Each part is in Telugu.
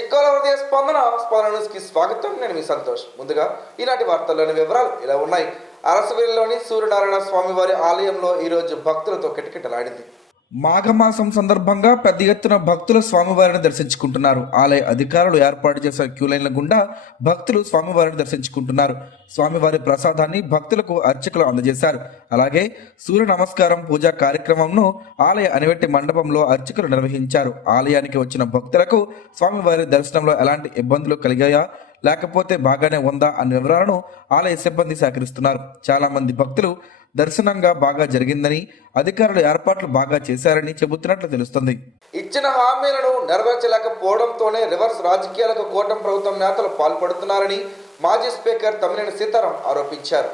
చిక్కాల హృదయ స్పందన న్యూస్ కి స్వాగతం. నేను మీ సంతోష్. ముందుగా ఈనాటి వార్తల్లోని వివరాలు ఇలా ఉన్నాయి. అరసవీరిలోని సూర్యనారాయణ స్వామి వారి ఆలయంలో ఈరోజు భక్తులతో కిటకిటలాడింది. మాఘమాసం సందర్భంగా పెద్ద ఎత్తున భక్తులు స్వామివారిని దర్శించుకుంటున్నారు. ఆలయ అధికారులు ఏర్పాటు చేసిన క్యూలైన్ల గుండా భక్తులు స్వామివారిని దర్శించుకుంటున్నారు. స్వామివారి ప్రసాదాన్ని భక్తులకు అర్చకులు అందజేశారు. అలాగే సూర్య నమస్కారం పూజా కార్యక్రమంను ఆలయ అనివెట్టి మండపంలో అర్చకులు నిర్వహించారు. ఆలయానికి వచ్చిన భక్తులకు స్వామివారి దర్శనంలో ఎలాంటి ఇబ్బందులు కలిగాయా లేకపోతే బాగానే ఉందా అనే వివరాలను ఆలయ సిబ్బంది సేకరిస్తున్నారు. చాలా మంది భక్తులు దర్శనంగా బాగా జరిగిందని, అధికారులు ఏర్పాట్లు బాగా చేశారని చెబుతున్నట్లు తెలుస్తుంది. ఇచ్చిన హామీలను నెరవేర్చలేకపోవడంతోనే రివర్స్ రాజకీయాలకు కూటమి ప్రభుత్వం నేతలు పాల్పడుతున్నారని మాజీ స్పీకర్ తమ్మినేని సీతారాం ఆరోపించారు.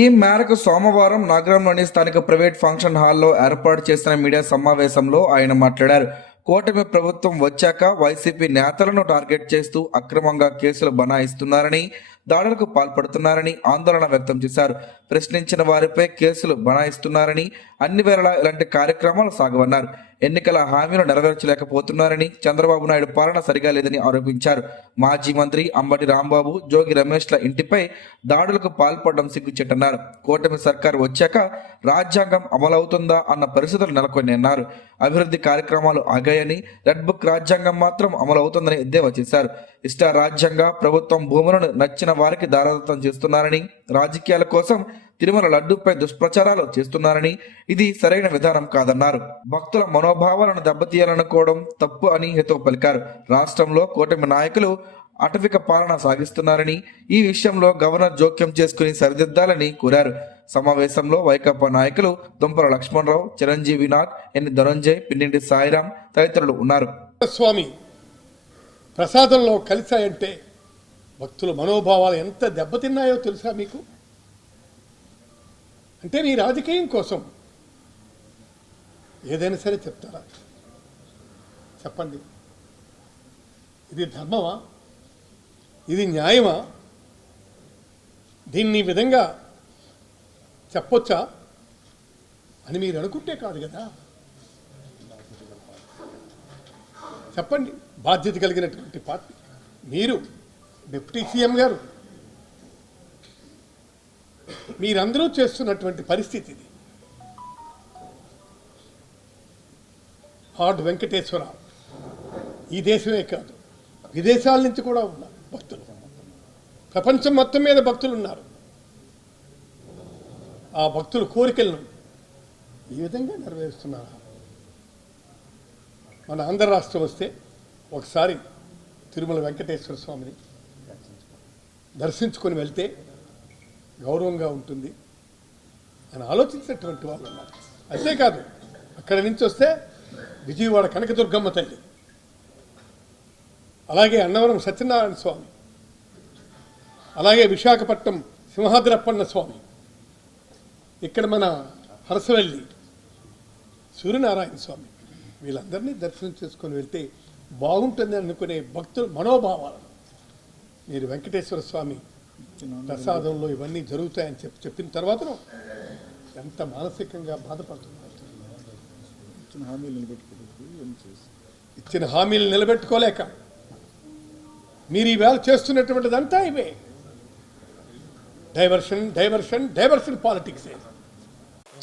ఈ మేరకు సోమవారం నగరంలోని స్థానిక ప్రైవేట్ ఫంక్షన్ హాల్లో ఏర్పాటు చేసిన మీడియా సమావేశంలో ఆయన మాట్లాడారు. కూటమి ప్రభుత్వం వచ్చాక వైసీపీ నేతలను టార్గెట్ చేస్తూ అక్రమంగా కేసులు బనాయిస్తున్నారని, దాడులకు పాల్పడుతున్నారని ఆందోళన వ్యక్తం చేశారు. ప్రశ్నించిన వారిపై కేసులు బనాయిస్తున్నారని, అన్ని వేళలా ఇలాంటి కార్యక్రమాలు సాగవన్నారు. ఎన్నికల హామీలు నెరవేర్చలేకపోతున్నారని, చంద్రబాబు నాయుడు పాలన సరిగా లేదని ఆరోపించారు. మాజీ మంత్రి అంబటి రాంబాబు, జోగి రమేష్ల ఇంటిపై దాడులకు పాల్పడడం సిగ్గుచెట్టన్నారు. కూటమి సర్కారు వచ్చాక రాజ్యాంగం అమలవుతుందా అన్న పరిస్థితులు నెలకొన్నాయన్నారు. అభివృద్ధి కార్యక్రమాలు ఆగాయని, రెడ్ బుక్ రాజ్యాంగం మాత్రం అమలవుతుందని ఎద్దేవా చేశారు. ఇష్ట రాజ్యాంగ ప్రభుత్వం భూములను నచ్చిన వారికి దారాదత్తం చేస్తున్నారని, రాజకీయాల కోసం తిరుమల లడ్డూపై దుష్ప్రచారాలు చేస్తున్నారని, ఇది సరైన విధానం కాదన్నారు. భక్తుల మనోభావాలను దెబ్బతీయాలనుకోవడం తప్పు అని హితవు పలికారు. రాష్ట్రంలో కూటమి నాయకులు అటవిక పాలన సాగిస్తున్నారని, ఈ విషయంలో గవర్నర్ జోక్యం చేసుకుని సరిదిద్దాలని కోరారు. సమావేశంలో వైకాపా నాయకులు దుంపల లక్ష్మణరావు, చిరంజీవి నాగ్, ఎన్ ధనంజయ్, పిన్నింటి సాయిరాం తదితరులు ఉన్నారు. స్వామి ప్రసాదంలో కలిశాయంటే భక్తుల మనోభావాలు ఎంత దెబ్బతిన్నాయో తెలుసా మీకు? అంటే మీ రాజకీయం కోసం ఏదైనా సరే చెప్తారా? చెప్పండి. ఇది ధర్మమా? ఇది న్యాయమా? దీన్ని ఈ విధంగా చెప్పొచ్చా అని మీరు అనుకుంటే కాదు కదా. చెప్పండి. బాధ్యత కలిగినటువంటి పార్టీ మీరు, డిప్యూటీ సీఎం గారు, మీరందరూ చేస్తున్నటువంటి పరిస్థితి ఇది. లార్డ్ వెంకటేశ్వర ఈ దేశమే కాదు, విదేశాల నుంచి కూడా ఉన్నారు భక్తులు. ప్రపంచం మొత్తం మీద భక్తులు ఉన్నారు. ఆ భక్తుల కోరికలను ఈ విధంగా నెరవేరుస్తున్నారు. మన ఆంధ్ర రాష్ట్రం వస్తే ఒకసారి తిరుమల వెంకటేశ్వర స్వామిని దర్శించుకొని వెళ్తే గౌరవంగా ఉంటుంది అని ఆలోచించినటువంటి వాళ్ళు ఉన్నారు. అంతేకాదు, అక్కడి నుంచి వస్తే విజయవాడ కనకదుర్గమ్మ తల్లి, అలాగే అన్నవరం సత్యనారాయణ స్వామి, అలాగే విశాఖపట్నం సింహాద్రప్పన్న స్వామి, ఇక్కడ మన హరసవెల్లి సూర్యనారాయణ స్వామి, వీళ్ళందరినీ దర్శనం చేసుకొని వెళ్తే బాగుంటుంది అనుకునే భక్తుల మనోభావాలను మీరు వెంకటేశ్వర స్వామి ప్రసాదంలో ఇవన్నీ జరుగుతాయని చెప్పిన తర్వాత ఎంత మానసికంగా బాధపడుతున్నారు. ఇచ్చిన హామీలు నిలబెట్టుకోలేక మీరు ఈవేళ చేస్తున్నటువంటిదంతా ఇవే డైవర్షన్ డైవర్షన్ డైవర్షన్ పాలిటిక్స్.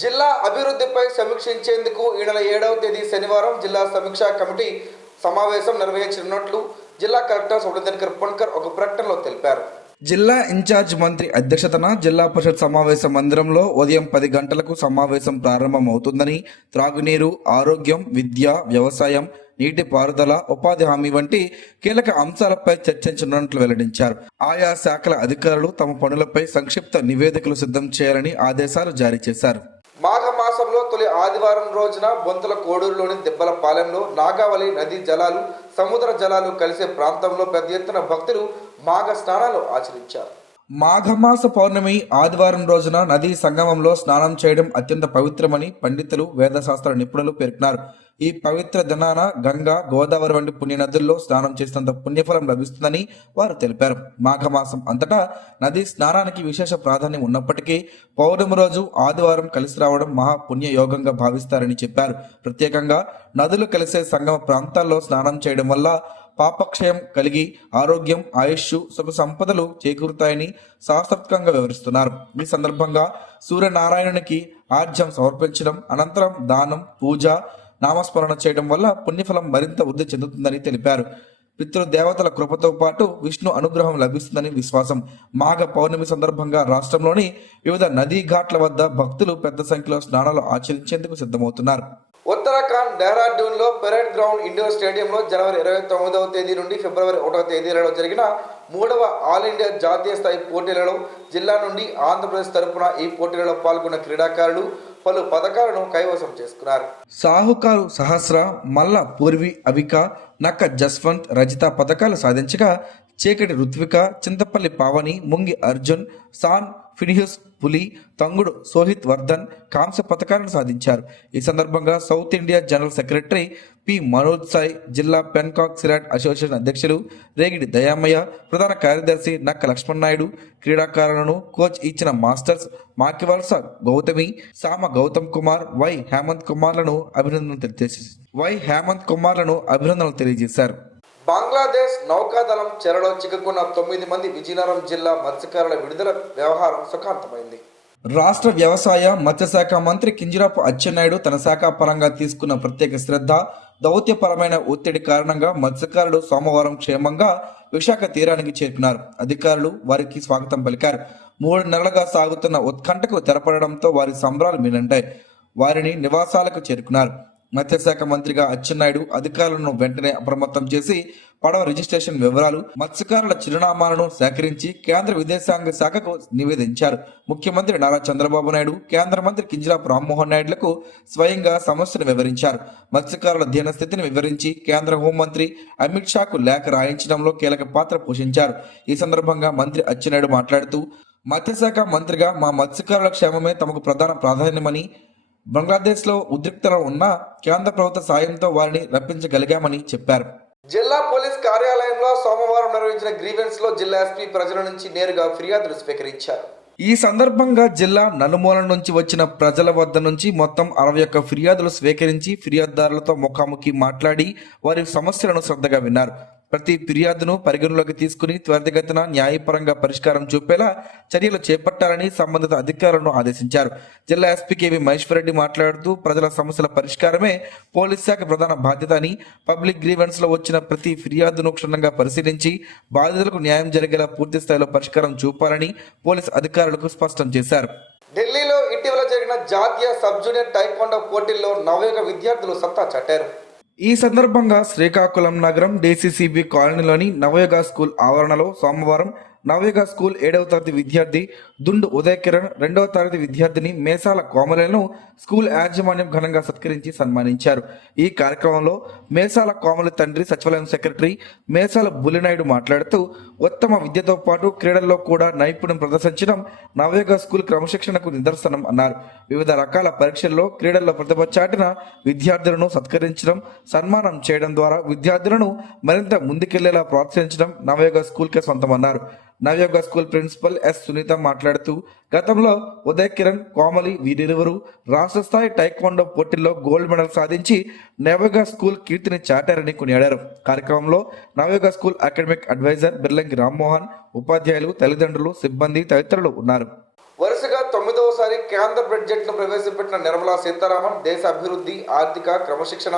జిల్లా అభివృద్ధిపై సమీక్షించేందుకు ఈ నెల 7వ తేదీ శనివారం జిల్లా సమీక్షా కమిటీ సమావేశం నిర్వహించనున్నట్లు జిల్లా కలెక్టర్ సౌడేందర్ పొన్కర్ ఒక ప్రకటనలో తెలిపారు. జిల్లా ఇన్ఛార్జ్ మంత్రి అధ్యక్షతన జిల్లా పరిషత్ సమావేశ మందిరంలో ఉదయం 10 గంటలకు సమావేశం ప్రారంభమవుతుందని, త్రాగునీరు, ఆరోగ్యం, విద్య, వ్యవసాయం, నీటి పారుదల, ఉపాధి హామీ వంటి కీలక అంశాలపై చర్చించనున్నట్లు వెల్లడించారు. ఆయా శాఖల అధికారులు తమ పనులపై సంక్షిప్త నివేదికలు సిద్ధం చేయాలని ఆదేశాలు జారీ చేశారు. మాఘమాసంలో తొలి ఆదివారం రోజున బొంతల కోడూరులోని దిబ్బలపాలెంలో నాగావళి నదీ జలాలు, సముద్ర జలాలు కలిసే ప్రాంతంలో పెద్ద ఎత్తున భక్తులు మాఘ స్నానాలు ఆచరించారు. మాఘమాస పౌర్ణమి ఆదివారం రోజున నదీ సంగమంలో స్నానం చేయడం అత్యంత పవిత్రమని పండితులు, వేదశాస్త్ర నిపుణులు పేర్కొన్నారు. ఈ పవిత్ర దినాన గంగా, గోదావరి వంటి పుణ్యనదుల్లో స్నానం చేసినంత పుణ్యఫలం లభిస్తుందని వారు తెలిపారు. మాఘమాసం అంతటా నదీ స్నానానికి విశేష ప్రాధాన్యం ఉన్నప్పటికీ పౌర్ణమి రోజు ఆదివారం కలిసి రావడం మహాపుణ్య యోగంగా భావిస్తారని చెప్పారు. ప్రత్యేకంగా నదులు కలిసే సంగమ ప్రాంతాల్లో స్నానం చేయడం వల్ల పాపక్షయం కలిగి ఆరోగ్యం, ఆయుష్, సుఖ సంపదలు చేకూరుతాయని శాస్త్రోక్తంగా వివరిస్తున్నారు. ఈ సందర్భంగా సూర్యనారాయణునికి ఆర్జ్యం సమర్పించడం, అనంతరం దానం, పూజ, నామస్మరణ చేయడం వల్ల పుణ్యఫలం మరింత వృద్ధి చెందుతుందని తెలిపారు. పితృదేవతల కృపతో పాటు విష్ణు అనుగ్రహం లభిస్తుందని విశ్వాసం. మాఘ పౌర్ణమి సందర్భంగా రాష్ట్రంలోని వివిధ నదీ ఘాట్ల వద్ద భక్తులు పెద్ద సంఖ్యలో స్నానాలు ఆచరించేందుకు సిద్ధమవుతున్నారు. ఉత్తరాఖండ్ డెహ్రాడూన్ లో పెరేడ్ గ్రౌండ్ ఇండోర్ స్టేడియంలో జనవరి 29వ తేదీ నుండి ఫిబ్రవరి 1వ తేదీలలో జరిగిన 3వ ఆల్ ఇండియా జాతీయ స్థాయి పోటీలలో జిల్లా నుండి ఆంధ్రప్రదేశ్ తరపున ఈ పోటీలలో పాల్గొన్న క్రీడాకారులు పలు పథకాలను కైవసం చేసుకున్నారు. సాహుకారు సహస్ర, మల్ల పూర్వి అవిక, నక్క జస్వంత్, రజిత పథకాలు సాధించగా చీకటి రుత్విక, చింతపల్లి పావని, ముంగి అర్జున్, సాన్ ఫినిహస్ పులి, తంగుడు సోహిత్ వర్ధన్ కాంస్య పథకాలను సాధించారు. ఈ సందర్భంగా south India general secretary P Manoj Sai, జిల్లా పెన్కాక్ సిరాట్ అసోసియేషన్ అధ్యక్షులు రేగిడి దయామయ్య, ప్రధాన కార్యదర్శి నక్క లక్ష్మణ్ నాయుడు క్రీడాకారులను కోచ్ ఇచ్చిన మాస్టర్స్ మాకివలస గౌతమి, సామ గౌతమ్ కుమార్, వై హేమంత్ కుమార్లను అభినందనలు తెలియజేశారు. బంగ్లాదేశ్ నౌకాదళం చెరలో చిక్కుకున్న 9 మంది విజయనగరం జిల్లా మత్స్యకారుల విడుదల వ్యవహారం సుఖాంతమైంది. రాష్ట్ర వ్యవసాయ మత్స్యశాఖ మంత్రి కింజరాపు అచ్చెన్నాయుడు తన శాఖ పరంగా తీసుకున్న ప్రత్యేక శ్రద్ధ, దౌత్యపరమైన ఒత్తిడి కారణంగా మత్స్యకారులు సోమవారం క్షేమంగా విశాఖ తీరానికి చేరుకున్నారు. అధికారులు వారికి స్వాగతం పలికారు. 3 నెలలుగా సాగుతున్న ఉత్కంఠకు తెరపడడంతో వారి సంబరాలు మినంటాయి. వారిని నివాసాలకు చేరుకున్నారు. మత్స్యశాఖ మంత్రిగా అచ్చెన్నాయుడు అధికారులను వెంటనే అప్రమత్తం చేసి పడవ రిజిస్ట్రేషన్ వివరాలు, మత్స్యకారుల చిరునామాలను సేకరించి కేంద్ర విదేశాంగ శాఖకు నివేదించారు. ముఖ్యమంత్రి నారా చంద్రబాబు నాయుడు, కేంద్ర మంత్రి కింజరాపు రామ్మోహన్ నాయుడులకు స్వయంగా సమస్యను వివరించారు. మత్స్యకారుల దీనస్థితిని వివరించి కేంద్ర హోంమంత్రి అమిత్ షాకు లేఖ రాయించడంలో కీలక పాత్ర పోషించారు. ఈ సందర్భంగా మంత్రి అచ్చెన్నాయుడు మాట్లాడుతూ, మత్స్యశాఖ మంత్రిగా మా మత్స్యకారుల క్షేమమే తమకు ప్రధాన ప్రాధాన్యమని, బంగ్లాదేశ్లో ఉద్రిక్తలు ఉన్న కేంద్ర ప్రభుత్వ సాయంతో వారిని రప్పించగలిగామని చెప్పారు. జిల్లా పోలీస్ కార్యాలయంలో సోమవారం నిర్వహించిన గ్రీవెన్స్ లో జిల్లా ఎస్పీ ప్రజల నుంచి నేరుగా ఫిర్యాదులు స్వీకరించారు. ఈ సందర్భంగా జిల్లా నలుమూల నుంచి వచ్చిన ప్రజల వద్ద నుంచి మొత్తం 61 ఫిర్యాదులు స్వీకరించి ఫిర్యాదుదారులతో ముఖాముఖి మాట్లాడి వారి సమస్యలను శ్రద్ధగా విన్నారు. ప్రతి ఫిర్యాదును పరిగణలోకి తీసుకుని త్వరితగతిన న్యాయపరంగా పరిష్కారం చూపేలా చర్యలు చేపట్టాలని సంబంధిత అధికారులను ఆదేశించారు. జిల్లా ఎస్పీ కేవి మహేశ్వరరెడ్డి మాట్లాడుతూ, ప్రజల సమస్యల పరిష్కారమే పోలీస్ శాఖ ప్రధాన బాధ్యత అని, పబ్లిక్ గ్రీవెన్స్ లో వచ్చిన ప్రతి ఫిర్యాదును క్షుణ్ణంగా పరిశీలించి బాధితులకు న్యాయం జరిగేలా పూర్తి స్థాయిలో పరిష్కారం చూపాలని పోలీస్ అధికారులకు స్పష్టం చేశారు. ఢిల్లీలో ఇటీవల జరిగిన జాతీయ సబ్ జూనియర్ టైక్వాండో పోటీల్లో నవయుగ విద్యార్థులు సత్తా చాటారు. ఈ సందర్భంగా శ్రీకాకుళం నగరం డీసీసీబీ కాలనీలోని నవయుగ స్కూల్ ఆవరణలో సోమవారం నవయుగ స్కూల్ 7వ తరగతి విద్యార్థి దుండు ఉదయ్ కిరణ్, 2వ తరగతి విద్యార్థిని మేసాల కోమలను స్కూల్ యాజమాన్యం ఘనంగా సత్కరించి సన్మానించారు. ఈ కార్యక్రమంలో మేసాల కోమలి తండ్రి సచివాలయం సెక్రటరీ మేసాల బుల్లినాయుడు మాట్లాడుతూ, ఉత్తమ విద్యతో పాటు క్రీడల్లో కూడా నైపుణ్యం ప్రదర్శించడం నవయుగ స్కూల్ క్రమశిక్షణకు నిదర్శనం అన్నారు. వివిధ రకాల పరీక్షల్లో క్రీడల్లో ప్రతిభ చాటిన విద్యార్థులను సత్కరించడం, సన్మానం చేయడం ద్వారా విద్యార్థులను మరింత ముందుకెళ్లేలా ప్రోత్సహించడం నవయుగ స్కూల్కే సొంతమన్నారు. నవయుగ స్కూల్ ప్రిన్సిపల్ ఎస్ సునీత మాట్లాడుతూ, గతంలో ఉదయ్ కిరణ్, కోమలి వీరిరువురు రాష్ట్ర స్థాయి టైక్వాండో పోటీల్లో గోల్డ్ మెడల్ సాధించి నవయుగ స్కూల్ కీర్తిని చాటారని కొనియాడారు. కార్యక్రమంలో Navayuga school academic adviser Birlangi Rammohan, ఉపాధ్యాయులు, తల్లిదండ్రులు, సిబ్బంది తదితరులు ఉన్నారు. వరుసగా 9వసారి కేంద్ర బడ్జెట్ను ప్రవేశపెట్టిన నిర్మలా సీతారామన్ దేశ అభివృద్ధి, ఆర్థిక క్రమశిక్షణ,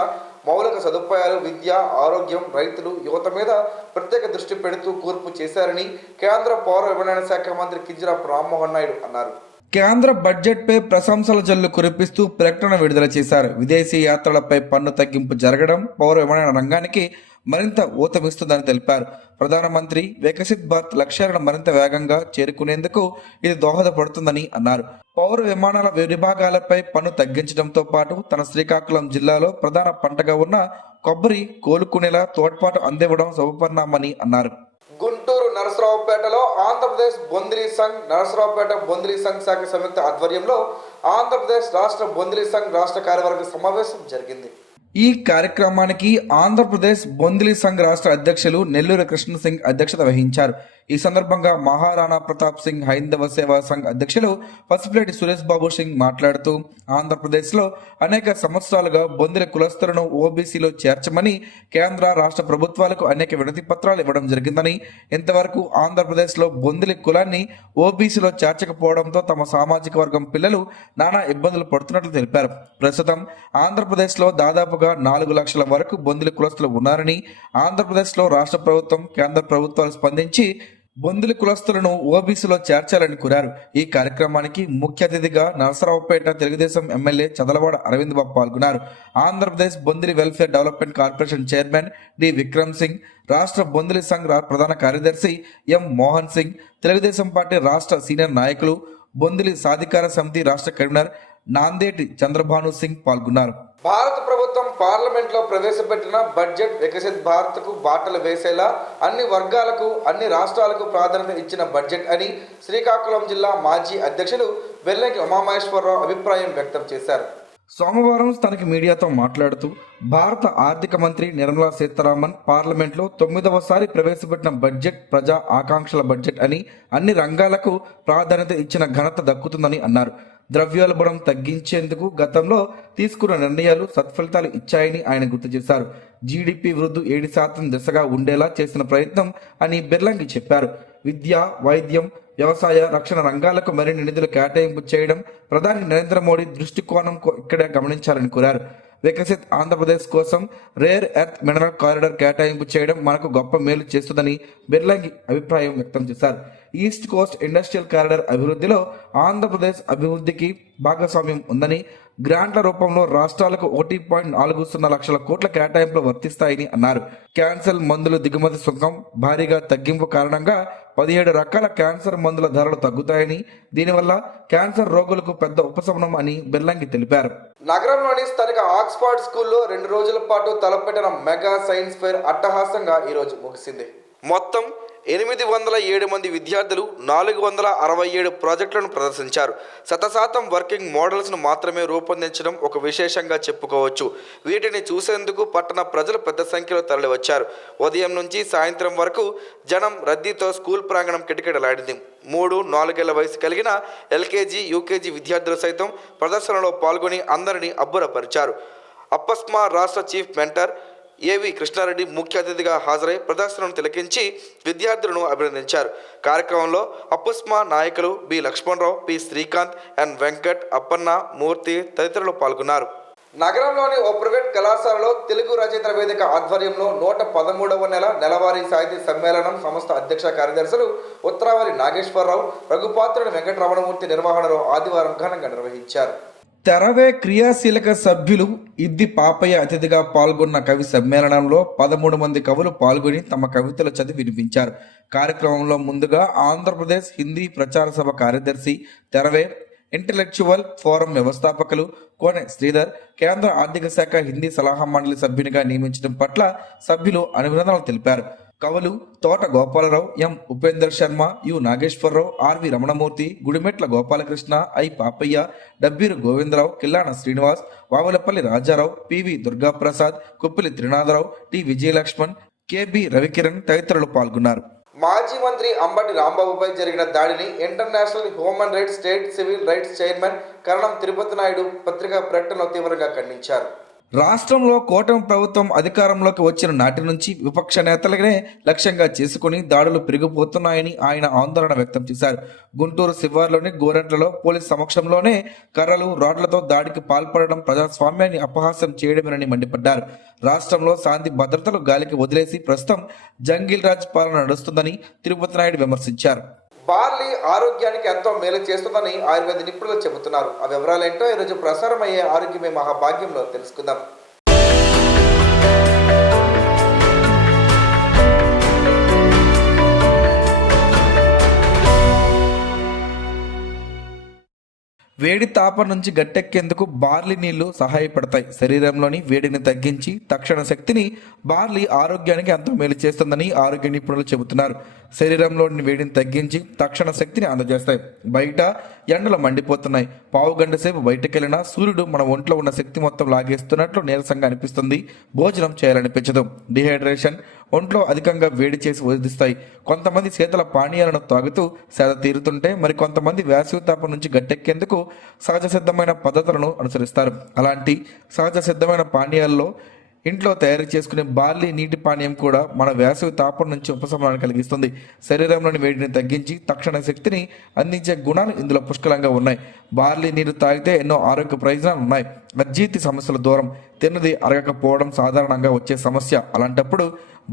మౌలిక సదుపాయాలు, విద్య, ఆరోగ్యం, రైతులు, యువత మీద ప్రత్యేక దృష్టి పెడుతూ కూర్పు చేశారని కేంద్ర పౌర విమానయాన శాఖ మంత్రి కింజరాపు రామ్మోహన్ నాయుడు అన్నారు. కేంద్ర బడ్జెట్పై ప్రశంసల జల్లు కురిపిస్తూ ప్రకటన విడుదల చేశారు. విదేశీ యాత్రలపై పన్ను తగ్గింపు జరగడం పౌర విమానయాన రంగానికి మరింత ఊతమిస్తుందని తెలిపారు. ప్రధానమంత్రి వికసిత్ భారత్ లక్ష్యాలను మరింత వేగంగా చేరుకునేందుకు ఇది దోహదపడుతుందని అన్నారు. పౌర విమానాల విభాగాలపై పన్ను తగ్గించడంతో పాటు తన శ్రీకాకుళం జిల్లాలో ప్రధాన పంటగా ఉన్న కొబ్బరి కోలుకునేలా తోడ్పాటు అందివ్వడం శుభపరిణామని అన్నారు. గుంటూరు నరసరావుపేటలో ఆంధ్రప్రదేశ్ బొందిలీ సంఘ్, నరసరావుపేట బొందిలీ సంఘ్ శాఖ సంయుక్త ఆధ్వర్యంలో ఆంధ్రప్రదేశ్ రాష్ట్ర బొందిలీ సంఘ్ రాష్ట్ర కార్యవర్గ సమావేశం జరిగింది. ఈ కార్యక్రమానికి ఆంధ్రప్రదేశ్ బొందిలి సంఘ్ రాష్ట్ర అధ్యక్షులు నెల్లూరు కృష్ణ సింగ్ అధ్యక్షత వహించారు. ఈ సందర్భంగా మహారాణా ప్రతాప్ సింగ్ హైందవ సేవా సంఘ్ అధ్యక్షులు పసుపులేటి సురేష్ బాబు సింగ్ మాట్లాడుతూ ఆంధ్రప్రదేశ్లో అనేక సంవత్సరాలుగా బొందిలి కులస్తులను ఓబీసీలో చేర్చమని కేంద్ర రాష్ట్ర ప్రభుత్వాలకు అనేక వినతి పత్రాలు ఇవ్వడం జరిగిందని, ఇంతవరకు ఆంధ్రప్రదేశ్లో బొందిలి కులాన్ని ఓబీసీలో చేర్చకపోవడంతో తమ సామాజిక వర్గం పిల్లలు నానా ఇబ్బందులు పడుతున్నట్లు తెలిపారు. ప్రస్తుతం ఆంధ్రప్రదేశ్లో దాదాపుగా 4 లక్షల వరకు బొందిలి కులస్తులు ఉన్నారని, ఆంధ్రప్రదేశ్లో రాష్ట్ర ప్రభుత్వం కేంద్ర ప్రభుత్వాలు స్పందించి బొందిలి కులస్తులను ఓబీసీలో చేర్చాలని కోరారు. ఈ కార్యక్రమానికి ముఖ్య అతిథిగా నరసరావుపేట తెలుగుదేశం ఎమ్మెల్యే చదలవాడ అరవింద్ బాబు పాల్గొన్నారు. Andhra Pradesh Bondili welfare development corporation chairman D Vikram Singh, రాష్ట్ర బొందిలి సంఘ్ ప్రధాన కార్యదర్శి ఎం మోహన్ సింగ్, తెలుగుదేశం పార్టీ రాష్ట్ర సీనియర్ నాయకులు, బొందిలి సాధికార సమితి రాష్ట్ర కన్వీనర్ నాందేటి చంద్రభాను సింగ్ పాల్గొన్నారు. భారత ప్రభుత్వం పార్లమెంట్లో ప్రవేశపెట్టిన బడ్జెట్ వికసిత్ భారత్కు బాటలు వేసేలా అన్ని వర్గాలకు, అన్ని రాష్ట్రాలకు ప్రాధాన్యత ఇచ్చిన బడ్జెట్ అని శ్రీకాకుళం జిల్లా మాజీ అధ్యక్షులు వెల్లంకి ఉమామహేశ్వరరావు అభిప్రాయం వ్యక్తం చేశారు. సోమవారం స్థానిక మీడియాతో మాట్లాడుతూ భారత ఆర్థిక మంత్రి నిర్మలా సీతారామన్ పార్లమెంట్లో 9వసారి ప్రవేశపెట్టిన బడ్జెట్ ప్రజా ఆకాంక్షల బడ్జెట్ అని అన్ని రంగాలకు ప్రాధాన్యత ఇచ్చిన ఘనత దక్కుతుందని అన్నారు. ద్రవ్యోల్బణం తగ్గించేందుకు గతంలో తీసుకున్న నిర్ణయాలు సత్ఫలితాలు ఇచ్చాయని ఆయన గుర్తు చేశారు. జీడీపీ వృద్ధి 7% దిశగా ఉండేలా చేసిన ప్రయత్నం అని బిర్లంగి చెప్పారు. విద్య, వైద్యం, వ్యవసాయ, రక్షణ రంగాలకు మరిన్ని నిధులు కేటాయింపు చేయడం ప్రధాని నరేంద్ర మోడీ దృష్టికోణం ఇక్కడే గమనించాలని కోరారు. వికసిత్ ఆంధ్రప్రదేశ్ కోసం రేర్ ఎర్త్ మినరల్ కారిడార్ కేటాయింపు చేయడం మనకు గొప్ప మేలు చేస్తుందని బిర్లంగి అభిప్రాయం వ్యక్తం చేశారు. ఈస్ట్ కోస్ట్ ఇండస్ట్రియల్ కారిడార్ అభివృద్ధిలో ఆంధ్రప్రదేశ్ అభివృద్ధికి భాగస్వామ్యం ఉందని, గ్రాంట్ల రూపంలో రాష్ట్రాలకు 1.40 లక్షల కోట్ల కేటాయింపులు వర్తిస్తాయని అన్నారు. క్యాన్సర్ మందులు దిగుమతి సుంకం భారీగా తగ్గింపు కారణంగా 17 రకాల క్యాన్సర్ మందుల ధరలు తగ్గుతాయని, దీనివల్ల క్యాన్సర్ రోగులకు పెద్ద ఉపశమనం అని బిర్లంగి తెలిపారు. నగరంలోని స్థానిక ఆక్స్ఫర్డ్ స్కూల్లో 2 రోజుల పాటు తలపెట్టిన మెగా సైన్స్ ఫెయిర్ అట్టహాసంగా ఈరోజు ముగిసింది. మొత్తం 807 మంది విద్యార్థులు 467 ప్రాజెక్టులను ప్రదర్శించారు. 100% వర్కింగ్ మోడల్స్ను మాత్రమే రూపొందించడం ఒక విశేషంగా చెప్పుకోవచ్చు. వీటిని చూసేందుకు పట్టణ ప్రజలు పెద్ద సంఖ్యలో తరలివచ్చారు. ఉదయం నుంచి సాయంత్రం వరకు జనం రద్దీతో స్కూల్ ప్రాంగణం కిటకిటలాడింది. 3-4 ఏళ్ల వయసు కలిగిన ఎల్కేజీ, యూకేజీ విద్యార్థులు సైతం ప్రదర్శనలో పాల్గొని అందరినీ అబ్బురపరిచారు. అప్పస్మా రాష్ట్ర చీఫ్ మెంటర్ ఏవి కృష్ణారెడ్డి ముఖ్య అతిథిగా హాజరై ప్రదర్శనను తిలకించి విద్యార్థులను అభినందించారు. కార్యక్రమంలో అప్పుస్మా నాయకులు బి లక్ష్మణరావు, పి శ్రీకాంత్, ఎన్ వెంకట్, అప్పన్న, మూర్తి తదితరులు పాల్గొన్నారు. నగరంలోని ఓ ప్రైవేట్ కళాశాలలో తెలుగు రచయితల వేదిక ఆధ్వర్యంలో 113వ నెలవారీ సాహితీ సమ్మేళనం సంస్థ అధ్యక్ష కార్యదర్శులు ఉత్తరావళి నాగేశ్వరరావు, రఘుపాత్రుని వెంకటరమణమూర్తి నిర్వహణలో ఆదివారం ఘనంగా నిర్వహించారు. తెరవే క్రియాశీలక సభ్యులు ఇద్ది పాపయ్య అతిథిగా పాల్గొన్న కవి సమ్మేళనంలో 13 మంది కవులు పాల్గొని తమ కవితలు చదివి వినిపించారు. కార్యక్రమంలో ముందుగా ఆంధ్రప్రదేశ్ హిందీ ప్రచార సభ కార్యదర్శి, తెరవే ఇంటలెక్చువల్ ఫోరం వ్యవస్థాపకులు కోనె శ్రీధర్ కేంద్ర ఆర్థిక శాఖ హిందీ సలహా మండలి సభ్యునిగా నియమించడం పట్ల సభ్యులు అభినందనలు తెలిపారు. కవులు Thota Gopalarao, M Upender Sharma, U Nageswararao, RV Ramanamurthy, Gudimetla Gopalakrishna, I Papayya, Dabbiru Govindarao, Killana Srinivas, Vavulapalli Rajarao, PV Durgaprasad, Kuppili Trinatharao, T Vijayalakshman, KB Ravikiran తదితరులు పాల్గొన్నారు. మాజీ మంత్రి అంబటి రాంబాబుపై జరిగిన దాడిని international human rights state civil rights chairman Karanam Tirupati Naidu పత్రికా ప్రకటనలో తీవ్రంగా ఖండించారు. రాష్ట్రంలో కూటమి ప్రభుత్వం అధికారంలోకి వచ్చిన నాటి నుంచి విపక్ష నేతలనే లక్ష్యంగా చేసుకుని దాడులు పెరిగిపోతున్నాయని ఆయన ఆందోళన వ్యక్తం చేశారు. గుంటూరు శివార్లోని గోరంట్లలో పోలీస్ సమక్షంలోనే కర్రలు, రాడ్లతో దాడికి పాల్పడడం ప్రజాస్వామ్యాన్ని అపహాస్యం చేయడమేనని మండిపడ్డారు. రాష్ట్రంలో శాంతి భద్రతలు గాలికి వదిలేసి ప్రస్తుతం జంగిల్ రాజ్ పాలన నడుస్తుందని తిరుపతి నాయుడు విమర్శించారు. బార్లీ ఆరోగ్యానికి ఎంతో మేలు చేస్తుందని ఆయుర్వేద నిపుణులు చెబుతున్నారు. ఆ వివరాలేంటో ఈరోజు ప్రసారమయ్యే ఆరోగ్యమే మహాభాగ్యంలో తెలుసుకుందాం. వేడి తాపం నుంచి గట్టెక్కేందుకు బార్లీ నీళ్లు సహాయపడతాయి. శరీరంలోని వేడిని తగ్గించి తక్షణ శక్తిని బార్లీ ఆరోగ్యానికి ఎంతో మేలు చేస్తుందని ఆరోగ్య నిపుణులు చెబుతున్నారు. శరీరంలోని వేడిని తగ్గించి తక్షణ శక్తిని అందజేస్తాయి. బయట ఎండలు మండిపోతున్నాయి. పావు గంట సేపు బయటకెళ్ళినా సూర్యుడు మన ఒంట్లో ఉన్న శక్తి మొత్తం లాగేస్తున్నట్లు నీరసంగా అనిపిస్తుంది. భోజనం చేయాలనిపించదు. డిహైడ్రేషన్, ఒంట్లో అధికంగా వేడి చేసి వదిలిస్తాయి. కొంతమంది శీతల పానీయాలను తాగుతూ సేద తీరుతుంటే మరి కొంతమంది వేసవి తాపం నుంచి గట్టెక్కేందుకు సహజ సిద్ధమైన పద్ధతులను అనుసరిస్తారు. అలాంటి సహజ సిద్ధమైన పానీయాల్లో ఇంట్లో తయారు చేసుకునే బార్లీ నీటి పానీయం కూడా మన వేసవి తాపం నుంచి ఉపశమనాన్ని కలిగిస్తుంది. శరీరంలోని వేడిని తగ్గించి తక్షణ శక్తిని అందించే గుణాలు ఇందులో పుష్కలంగా ఉన్నాయి. బార్లీ నీరు తాగితే ఎన్నో ఆరోగ్య ప్రయోజనాలు ఉన్నాయి. అజీర్తి సమస్యల దూరం, తిన్నది అరగకపోవడం సాధారణంగా వచ్చే సమస్య. అలాంటప్పుడు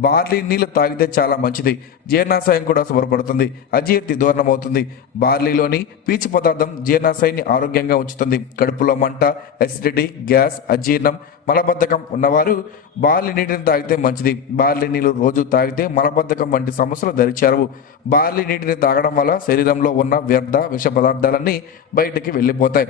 బార్లీ నీళ్లు తాగితే చాలా మంచిది. జీర్ణాశయం కూడా శుభ్రపడుతుంది. అజీర్తి దూరం అవుతుంది. బార్లీలోని పీచు పదార్థం జీర్ణాశయాన్ని ఆరోగ్యంగా ఉంచుతుంది. కడుపులో మంట, అసిడిటీ, గ్యాస్, అజీర్ణం, మలబద్ధకం ఉన్నవారు బార్లీ నీటిని తాగితే మంచిది. బార్లీ నీళ్లు రోజు తాగితే మలబద్ధకం వంటి సమస్యలు దరిచేరవు. బార్లీ నీటిని తాగడం వల్ల శరీరంలో ఉన్న వ్యర్థ విష పదార్థాలన్నీ బయటికి వెళ్ళిపోతాయి.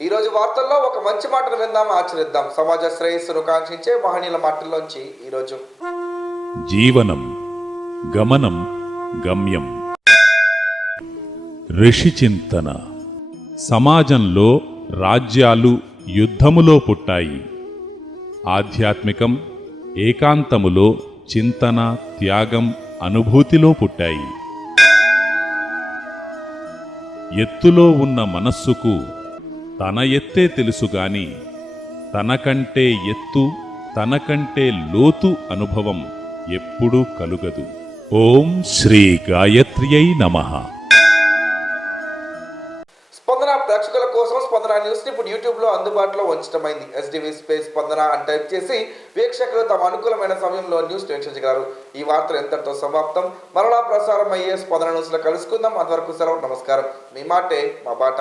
ఈరోజు వార్తల్లో ఒక మంచి మాటను విందాం, ఆచరిద్దాం. సమాజ శ్రేయస్సును కాంక్షించే మహనీయుల మాటల్లోంచి ఈరోజు జీవనం గమనం గమ్యం. ఋషి చింతన. సమాజంలో రాజ్యాలు యుద్ధములో పుట్టాయి. ఆధ్యాత్మికం ఏకాంతములో చింతన, త్యాగం, అనుభూతిలో పుట్టాయి. ఎత్తులో ఉన్న మనస్సుకు తన ఎత్తే తెలుసుగాని తనకంటే ఎత్తు, తనకంటే లోతు అనుభవం ఎప్పుడూ కలుగదు. ఓం శ్రీ గాయత్ర్యై నమః. స్పందన ప్రేక్షకుల కోసం స్పందన న్యూస్ ఇప్పుడు యూట్యూబ్ లో అందుబాటులో ఉంచడమైంది. SDV స్పేస్ స్పందన అని టైప్ చేసి వీక్షకులు తమ అనుకూలమైన సమయంలో న్యూస్ వీక్షించగలరు. ఈ వార్తలు ఎంతటితో సమాప్తం. మరలా ప్రసారం అయ్యే స్పందన న్యూస్ లో కలుసుకుందాం. అంతవరకు సెలవు. నమస్కారం. మీ మాటే మా బాట.